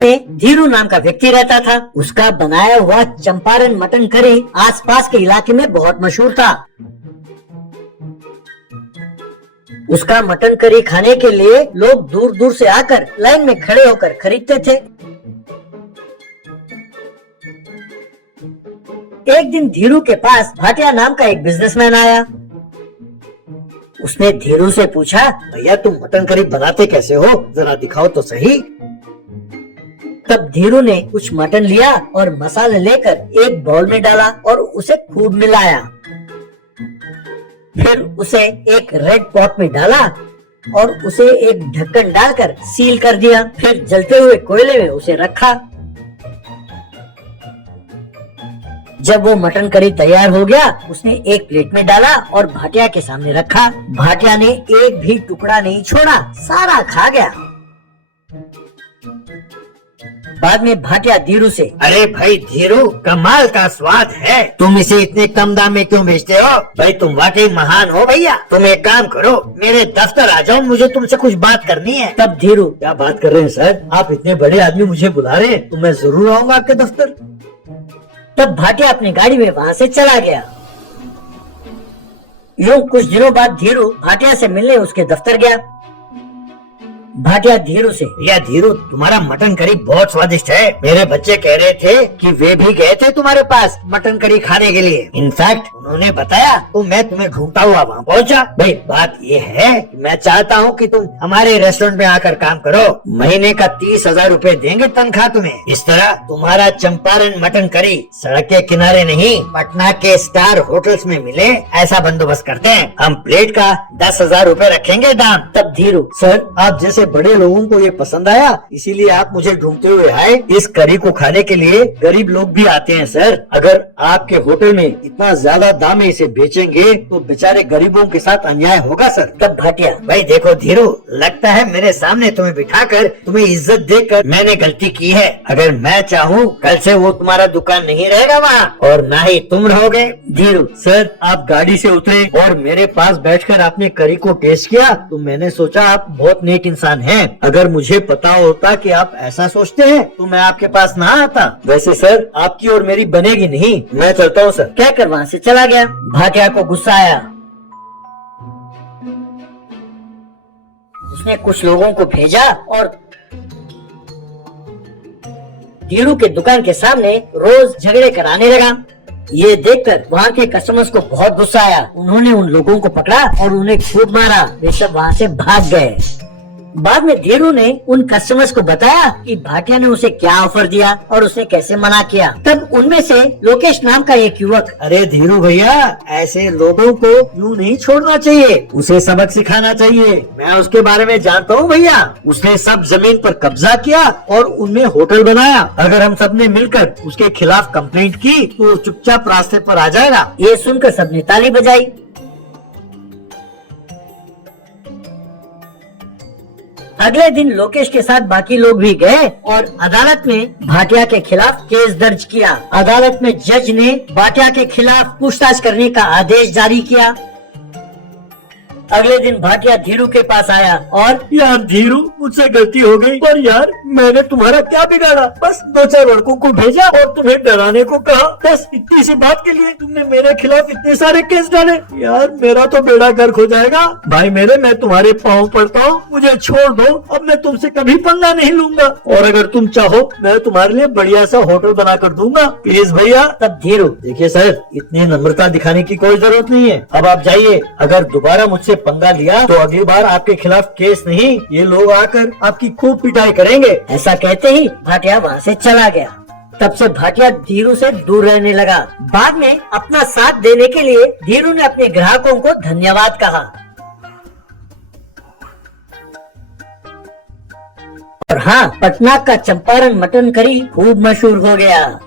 में धीरू नाम का व्यक्ति रहता था। उसका बनाया हुआ चंपारण मटन करी आसपास के इलाके में बहुत मशहूर था। उसका मटन करी खाने के लिए लोग दूर दूर से आकर लाइन में खड़े होकर खरीदते थे। एक दिन धीरू के पास भाटिया नाम का एक बिजनेसमैन आया। उसने धीरू से पूछा, भैया तुम मटन करी बनाते कैसे हो, जरा दिखाओ तो सही। तब धीरू ने कुछ मटन लिया और मसाले लेकर एक बाउल में डाला और उसे खूब मिलाया। फिर उसे एक रेड पॉट में डाला और उसे एक ढक्कन डालकर सील कर दिया। फिर जलते हुए कोयले में उसे रखा। जब वो मटन करी तैयार हो गया, उसने एक प्लेट में डाला और भाटिया के सामने रखा। भाटिया ने एक भी टुकड़ा नहीं छोड़ा, सारा खा गया। बाद में भाटिया धीरू से, अरे भाई धीरू, कमाल का स्वाद है, तुम इसे इतने कम दाम में क्यों बेचते हो? भाई तुम वाकई महान हो भैया। तुम एक काम करो, मेरे दफ्तर आ जाओ, मुझे तुमसे कुछ बात करनी है। तब धीरू, क्या बात कर रहे हैं सर, आप इतने बड़े आदमी मुझे बुला रहे हैं, तो मैं जरूर आऊंगा आपके दफ्तर। तब भाटिया अपनी गाड़ी में वहाँ से चला गया। यूं कुछ दिनों बाद धीरू भाटिया से मिलने उसके दफ्तर गया। भाटिया धीरू से, भैया धीरू, तुम्हारा मटन करी बहुत स्वादिष्ट है। मेरे बच्चे कह रहे थे कि वे भी गए थे तुम्हारे पास मटन करी खाने के लिए। इनफैक्ट उन्होंने बताया तो मैं तुम्हें घूमता हुआ वहाँ पहुँचा। भाई बात ये है कि मैं चाहता हूँ कि तुम हमारे रेस्टोरेंट में आकर काम करो। महीने का 30,000 रूपए देंगे तनख्वाह तुम्हें। इस तरह तुम्हारा चंपारण मटन करी सड़क के किनारे नहीं, पटना के स्टार होटल्स में मिले, ऐसा बंदोबस्त करते हैं। हम प्लेट का 10,000 रूपए रखेंगे दाम। तब धीरू, सर आप जैसे बड़े लोगों को ये पसंद आया, इसीलिए आप मुझे ढूंढते हुए आए। इस करी को खाने के लिए गरीब लोग भी आते हैं सर। अगर आपके होटल में इतना ज्यादा दाम में इसे बेचेंगे तो बेचारे गरीबों के साथ अन्याय होगा सर। तब भाटिया, भाई देखो धीरू, लगता है मेरे सामने तुम्हें बिठाकर तुम्हें इज्जत देकर मैंने गलती की है। अगर मैं चाहूँ कल से वो तुम्हारा दुकान नहीं रहेगा वहाँ और ना ही तुम रहोगे। धीरू, सर आप गाड़ी से उतरे और मेरे पास बैठकर आपने करी को टेस्ट किया तो मैंने सोचा आप बहुत नेक इंसान हैं। अगर मुझे पता होता कि आप ऐसा सोचते हैं तो मैं आपके पास ना आता। वैसे सर आपकी और मेरी बनेगी नहीं, मैं चलता हूँ सर। कहकर वहाँ से चला गया। भाटिया को गुस्सा आया। उसने कुछ लोगों को भेजा और धीरू के दुकान के सामने रोज झगड़े कराने लगा। ये देखकर वहाँ के कस्टमर्स को बहुत गुस्सा आया। उन्होंने उन लोगों को पकड़ा और उन्हें खूब मारा। वे सब वहाँ से भाग गए। बाद में धीरू ने उन कस्टमर्स को बताया कि भाटिया ने उसे क्या ऑफर दिया और उसे कैसे मना किया। तब उनमें से लोकेश नाम का एक युवक, अरे धीरू भैया, ऐसे लोगों को यूं नहीं छोड़ना चाहिए, उसे सबक सिखाना चाहिए। मैं उसके बारे में जानता हूँ भैया। उसने सब जमीन पर कब्जा किया और उनमें होटल बनाया। अगर हम सबने मिलकर उसके खिलाफ कंप्लेंट की तो चुपचाप रास्ते पर आ जाएगा। ये सुनकर सबने ताली बजाई। अगले दिन लोकेश के साथ बाकी लोग भी गए और अदालत में भाटिया के खिलाफ केस दर्ज किया। अदालत में जज ने भाटिया के खिलाफ पूछताछ करने का आदेश जारी किया। अगले दिन भाटिया धीरू के पास आया और, यार धीरू, मुझसे गलती हो गई, पर यार मैंने तुम्हारा क्या बिगाड़ा? बस 2-4 लड़कों को भेजा और तुम्हें डराने को कहा। बस इतनी सी बात के लिए तुमने मेरे खिलाफ इतने सारे केस डाले। यार मेरा तो बेड़ा गर्क हो जाएगा। भाई मेरे, मैं तुम्हारे पाँव पड़ता हूँ, मुझे छोड़ दो। अब मैं तुमसे कभी पंगा नहीं लूंगा और अगर तुम चाहो मैं तुम्हारे लिए बढ़िया सा होटल बना कर दूंगा, प्लीज भैया। तब धीरू, देखिए सर, इतनी नम्रता दिखाने की कोई जरूरत नहीं है। अब आप जाइए। अगर दोबारा मुझसे पंगा लिया तो अगली बार आपके खिलाफ केस नहीं, ये लोग आकर आपकी खूब पिटाई करेंगे। ऐसा कहते ही भाटिया वहाँ से चला गया। तब से भाटिया धीरू से दूर रहने लगा। बाद में अपना साथ देने के लिए धीरू ने अपने ग्राहकों को धन्यवाद कहा। और हाँ, पटना का चंपारण मटन करी खूब मशहूर हो गया।